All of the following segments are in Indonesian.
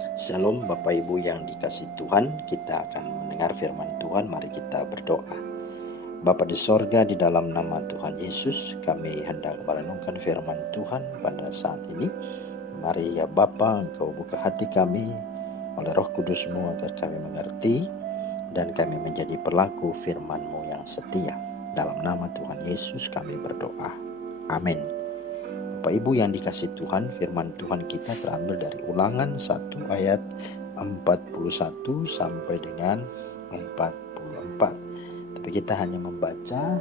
Shalom Bapak Ibu yang dikasih Tuhan, kita akan mendengar firman Tuhan. Mari kita berdoa. Bapa di sorga, di dalam nama Tuhan Yesus, kami hendak merenungkan firman Tuhan pada saat ini. Mari ya Bapa, Engkau buka hati kami oleh Roh Kudus-Mu agar kami mengerti dan kami menjadi pelaku firman-Mu yang setia. Dalam nama Tuhan Yesus kami berdoa. Amin. Bapak Ibu yang dikasih Tuhan, firman Tuhan kita terambil dari Ulangan 1 ayat 41 sampai dengan 44. Tapi kita hanya membaca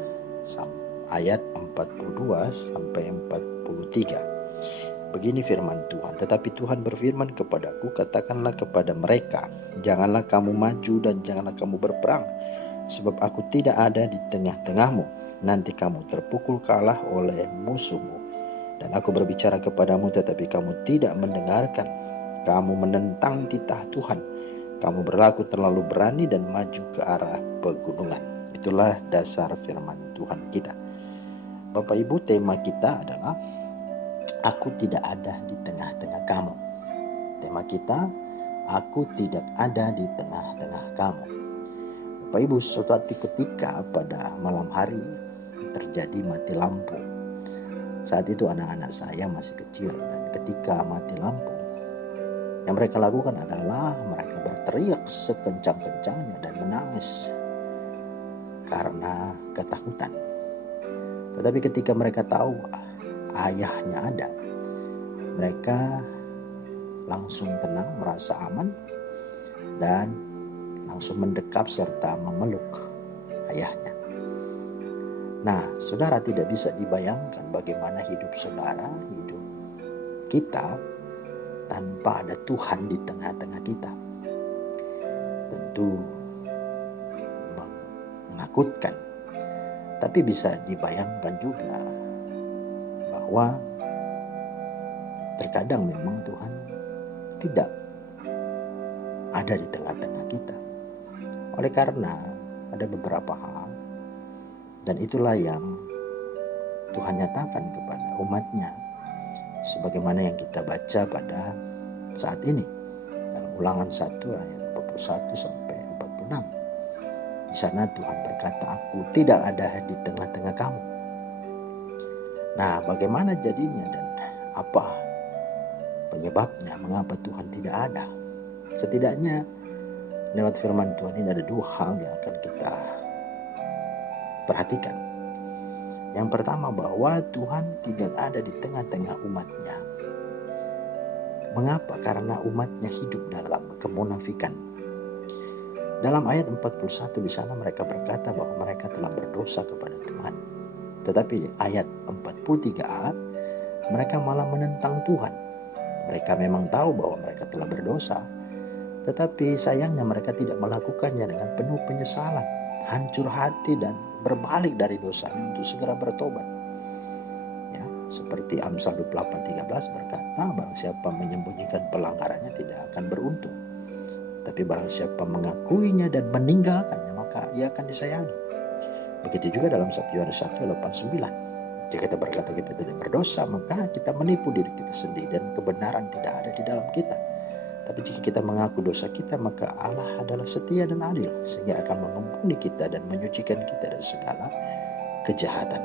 ayat 42 sampai 43. Begini firman Tuhan, tetapi Tuhan berfirman kepadaku, katakanlah kepada mereka, janganlah kamu maju dan janganlah kamu berperang, sebab aku tidak ada di tengah-tengahmu. Nanti kamu terpukul kalah oleh musuhmu. Dan aku berbicara kepadamu tetapi kamu tidak mendengarkan. Kamu menentang titah Tuhan. Kamu berlaku terlalu berani dan maju ke arah pegunungan. Itulah dasar firman Tuhan kita. Bapak Ibu, tema kita adalah aku tidak ada di tengah-tengah kamu. Tema kita, aku tidak ada di tengah-tengah kamu. Bapak Ibu, suatu ketika pada malam hari terjadi mati lampu. Saat itu anak-anak saya masih kecil, dan ketika mati lampu, yang mereka lakukan adalah mereka berteriak sekencang-kencangnya dan menangis karena ketakutan. Tetapi ketika mereka tahu ayahnya ada, mereka langsung tenang, merasa aman, dan langsung mendekap serta memeluk ayahnya. Nah, saudara, tidak bisa dibayangkan bagaimana hidup saudara, hidup kita tanpa ada Tuhan di tengah-tengah kita. Tentu menakutkan, tapi bisa dibayangkan juga bahwa terkadang memang Tuhan tidak ada di tengah-tengah kita. Oleh karena ada beberapa hal, dan itulah yang Tuhan nyatakan kepada umatnya, sebagaimana yang kita baca pada saat ini dalam Ulangan 1 ayat 41 sampai 46. Di sana Tuhan berkata, aku tidak ada di tengah-tengah kamu. Nah, bagaimana jadinya dan apa penyebabnya, mengapa Tuhan tidak ada? Setidaknya lewat firman Tuhan ini ada dua hal yang akan kita perhatikan. Yang pertama, bahwa Tuhan tidak ada di tengah-tengah umatnya. Mengapa? Karena umatnya hidup dalam kemunafikan. Dalam ayat 41 di sana mereka berkata bahwa mereka telah berdosa kepada Tuhan. Tetapi ayat 43a, mereka malah menentang Tuhan. Mereka memang tahu bahwa mereka telah berdosa, tetapi sayangnya mereka tidak melakukannya dengan penuh penyesalan, hancur hati dan berbalik dari dosanya untuk segera bertobat. Ya, seperti Amsal 28:13 berkata, barang siapa menyembunyikan pelanggarannya tidak akan beruntung. Tapi barang siapa mengakuinya dan meninggalkannya, maka ia akan disayangi. Begitu juga dalam 1 Yohanes 1:8-9. Jika kita berkata kita tidak berdosa, maka kita menipu diri kita sendiri dan kebenaran tidak ada di dalam kita. Tapi jika kita mengaku dosa kita, maka Allah adalah setia dan adil, sehingga akan mengampuni kita dan menyucikan kita dari segala kejahatan.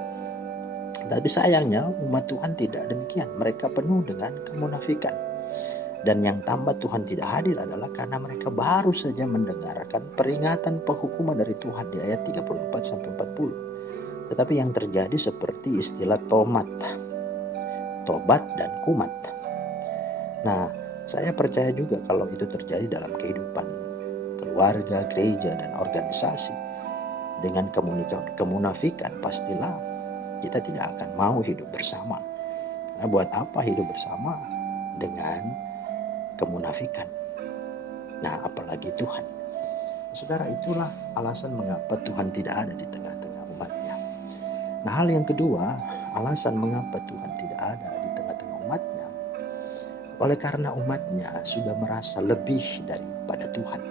Tapi sayangnya umat Tuhan tidak demikian. Mereka penuh dengan kemunafikan. Dan yang tambah Tuhan tidak hadir adalah karena mereka baru saja mendengarkan peringatan penghukuman dari Tuhan di ayat 34-40. Tetapi yang terjadi seperti istilah tobat dan kumat. Nah, saya percaya juga kalau itu terjadi dalam kehidupan keluarga, gereja, dan organisasi. Dengan kemunafikan, pastilah kita tidak akan mau hidup bersama. Karena buat apa hidup bersama dengan kemunafikan? Nah, apalagi Tuhan. Saudara, itulah alasan mengapa Tuhan tidak ada di tengah-tengah umatnya. Nah, hal yang kedua, alasan mengapa Tuhan tidak ada di tengah-tengah umatnya, oleh karena umatnya sudah merasa lebih daripada Tuhan.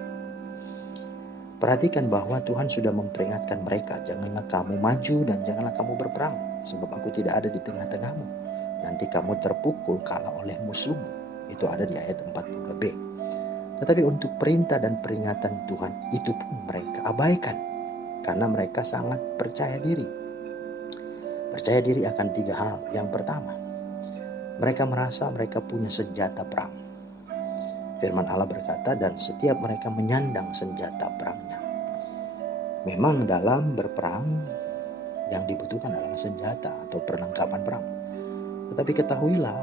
Perhatikan bahwa Tuhan sudah memperingatkan mereka, janganlah kamu maju dan janganlah kamu berperang, sebab aku tidak ada di tengah-tengahmu. Nanti kamu terpukul kalah oleh musuhmu. Itu ada di ayat 42b. Tetapi untuk perintah dan peringatan Tuhan itu pun mereka abaikan karena mereka sangat percaya diri. Percaya diri akan 3 hal. Yang pertama, mereka merasa mereka punya senjata perang. Firman Allah berkata, dan setiap mereka menyandang senjata perangnya. Memang dalam berperang yang dibutuhkan adalah senjata atau perlengkapan perang. Tetapi ketahuilah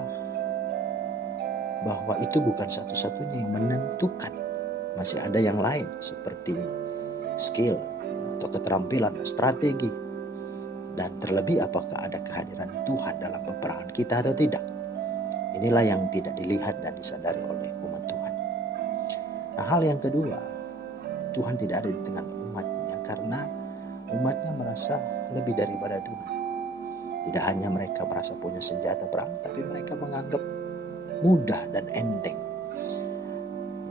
bahwa itu bukan satu-satunya yang menentukan. Masih ada yang lain seperti skill atau keterampilan, strategi. Dan terlebih apakah ada kehadiran Tuhan dalam peperangan kita atau tidak. Inilah yang tidak dilihat dan disadari oleh umat Tuhan. Nah, hal yang kedua, Tuhan tidak ada di tengah umatnya karena umatnya merasa lebih daripada Tuhan. Tidak hanya mereka merasa punya senjata perang, tapi mereka menganggap mudah dan enteng.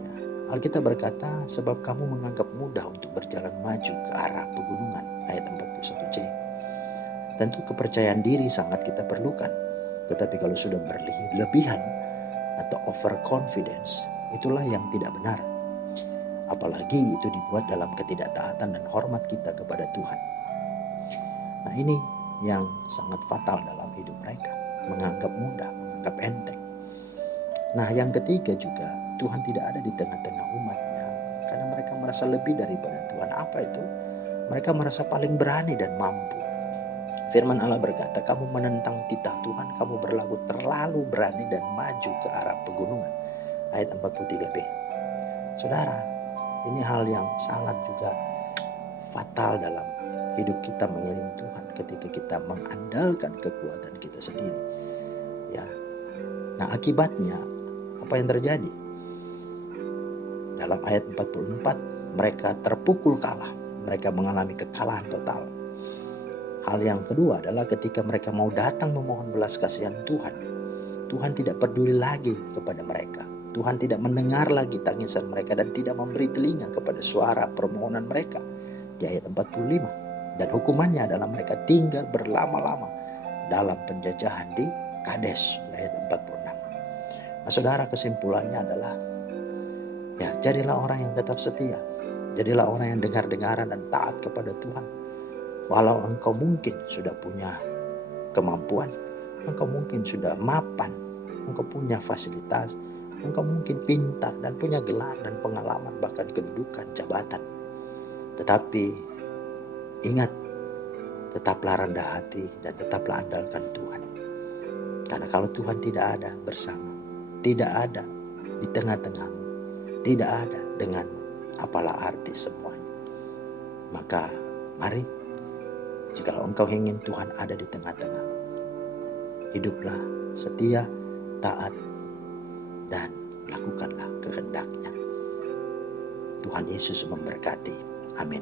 Ya, Alkitab berkata, sebab kamu menganggap mudah untuk berjalan maju ke arah pegunungan, ayat 41c. Tentu kepercayaan diri sangat kita perlukan. Tetapi kalau sudah berlebihan atau overconfidence, itulah yang tidak benar. Apalagi itu dibuat dalam ketidaktaatan dan hormat kita kepada Tuhan. Nah, ini yang sangat fatal dalam hidup mereka. Menganggap mudah, menganggap enteng. Nah, yang ketiga juga, Tuhan tidak ada di tengah-tengah umatnya karena mereka merasa lebih daripada Tuhan. Apa itu? Mereka merasa paling berani dan mampu. Firman Allah berkata, kamu menentang titah Tuhan, kamu berlaku terlalu berani dan maju ke arah pegunungan. Ayat 43b. Saudara, ini hal yang sangat juga fatal dalam hidup kita mengiring Tuhan ketika kita mengandalkan kekuatan kita sendiri. Ya. Nah, akibatnya apa yang terjadi? Dalam ayat 44, mereka terpukul kalah. Mereka mengalami kekalahan total. Hal yang kedua adalah ketika mereka mau datang memohon belas kasihan Tuhan, Tuhan tidak peduli lagi kepada mereka. Tuhan tidak mendengar lagi tangisan mereka dan tidak memberi telinga kepada suara permohonan mereka. Di ayat 45. Dan hukumannya adalah mereka tinggal berlama-lama dalam penjajahan di Kades. Di ayat 46. Nah, saudara, kesimpulannya adalah, ya, jadilah orang yang tetap setia. Jadilah orang yang dengar-dengaran dan taat kepada Tuhan. Walau engkau mungkin sudah punya kemampuan, engkau mungkin sudah mapan, engkau punya fasilitas, engkau mungkin pintar dan punya gelar dan pengalaman, bahkan kedudukan, jabatan. Tetapi ingat, tetaplah rendah hati dan tetaplah andalkan Tuhan. Karena kalau Tuhan tidak ada bersama, tidak ada di tengah-tengahmu, tidak ada denganmu, apalah arti semuanya. Maka mari, jikalau engkau ingin Tuhan ada di tengah-tengah, hiduplah setia, taat, dan lakukanlah kehendak-Nya. Tuhan Yesus memberkati. Amin.